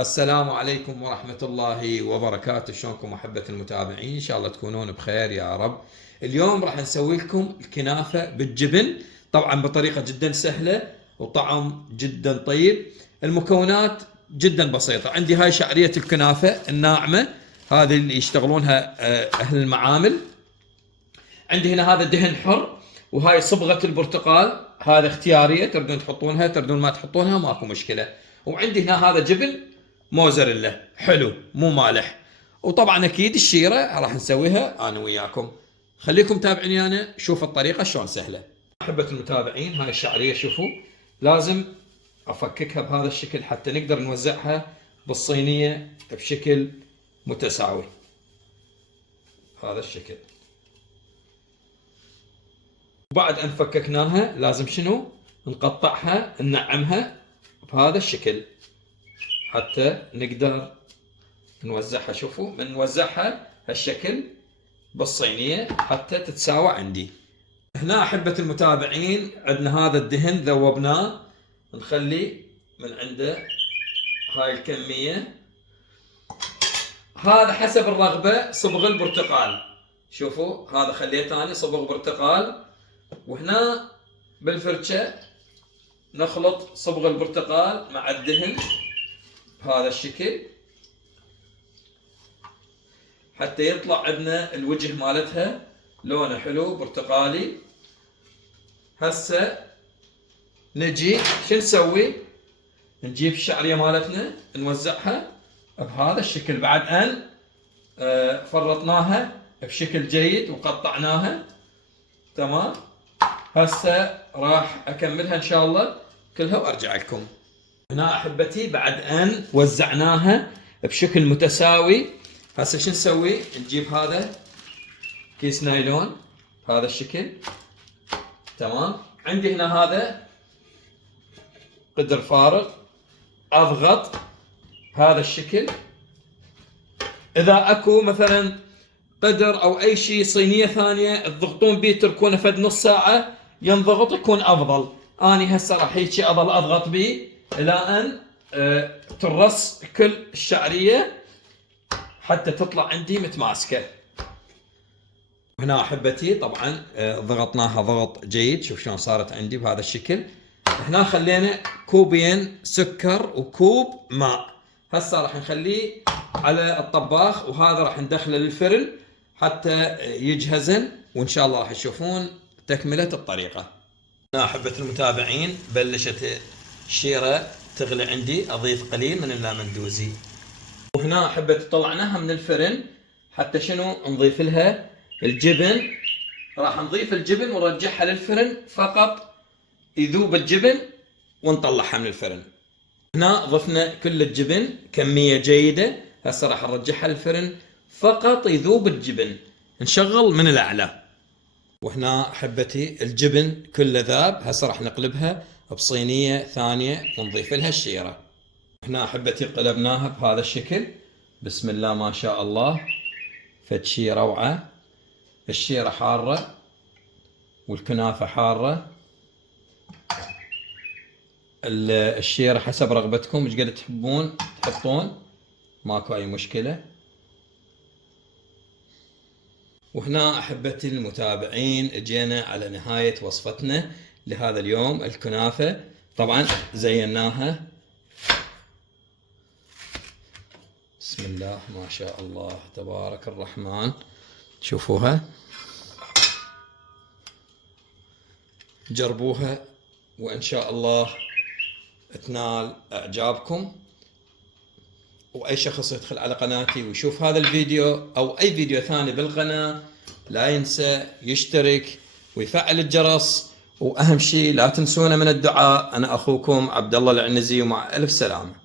السلام عليكم ورحمة الله وبركاته. شلونكم أحبة المتابعين؟ إن شاء الله تكونون بخير يا رب. اليوم راح نسوي لكم الكنافة بالجبن، طبعا بطريقة جدا سهلة وطعم جدا طيب. المكونات جدا بسيطة. عندي هاي شعرية الكنافة الناعمة، هذه اللي يشتغلونها أهل المعامل. عندي هنا هذا دهن حر، وهاي صبغة البرتقال، هذا اختيارية، تردون تحطونها تردون ما تحطونها ماكو مشكلة. وعندي هنا هذا جبن موزاريلا حلو مو مالح. وطبعا اكيد الشيرة راح نسويها انا وياكم. خليكم تابعيني انا، شوف الطريقة شلون سهلة. احبة المتابعين، هاي الشعرية شوفوا لازم افككها بهذا الشكل حتى نقدر نوزعها بالصينية بشكل متساوي. هذا الشكل. وبعد ان فككناها لازم شنو؟ نقطعها ننعمها بهذا الشكل حتى نقدر نوزعها. شوفوا من نوزعها هالشكل بالصينية حتى تتساوى عندي. هنا أحبة المتابعين عندنا هذا الدهن ذوبناه، نخلي من عنده هاي الكمية. هذا حسب الرغبة صبغ البرتقال. شوفوا هذا خليت أنا صبغ برتقال، وهنا بالفرشة نخلط صبغ البرتقال مع الدهن بهذا الشكل حتى يطلع عندنا الوجه مالتها لونه حلو برتقالي. هسه نجي شو نسوي؟ نجيب الشعرية مالتنا نوزعها بهذا الشكل بعد ان فرطناها بشكل جيد وقطعناها. تمام. هسه راح اكملها ان شاء الله كلها وارجع لكم. هنا احبتي بعد ان وزعناها بشكل متساوي، هسه شو نسوي؟ نجيب هذا كيس نايلون بهذا الشكل. تمام. عندي هنا هذا قدر فارغ، اضغط بهذا الشكل. اذا اكو مثلا قدر او اي شيء صينية ثانية تضغطون بيه تركونه فد نص ساعة ينضغط يكون افضل. اني هسه راح هيك اظل اضغط بيه الى ان ترص كل الشعرية حتى تطلع عندي متماسكة. هنا احبتي طبعا ضغطناها ضغط جيد. شوف شلون صارت عندي بهذا الشكل. هنا خلينا كوبين سكر وكوب ماء. هسه راح نخليه على الطباخ، وهذا راح ندخله للفرن حتى يجهزن، وان شاء الله راح تشوفون تكملة الطريقة. هنا احبة المتابعين بلشت الشيرة تغلي عندي، اضيف قليل من اللامندوزي. وهنا احبة طلعناها من الفرن حتى شنو؟ نضيف لها الجبن. راح نضيف الجبن ونرجعها للفرن فقط يذوب الجبن ونطلعها من الفرن. هنا ضفنا كل الجبن كمية جيدة. هسه راح نرجعها للفرن فقط يذوب الجبن، نشغل من الاعلى. وهنا احبتي الجبن كله ذاب. هسه راح نقلبها بصينية ثانية ونضيف لها الشيرة. هنا احبتي قلبناها بهذا الشكل. بسم الله ما شاء الله، فد شي روعة. الشيرة حارة والكنافة حارة. الشيرة حسب رغبتكم، ايش قد تحبون تحطون، ماكو اي مشكلة. وهنا احبتي المتابعين اجينا على نهاية وصفتنا لهذا اليوم، الكنافة. طبعا زيناها بسم الله ما شاء الله تبارك الرحمن. شوفوها، جربوها وان شاء الله تنال اعجابكم. واي شخص يدخل على قناتي ويشوف هذا الفيديو او اي فيديو ثاني بالقناة لا ينسى يشترك ويفعل الجرس، واهم شيء لا تنسونا من الدعاء. انا اخوكم عبد الله العنزي، ومع الف سلامة.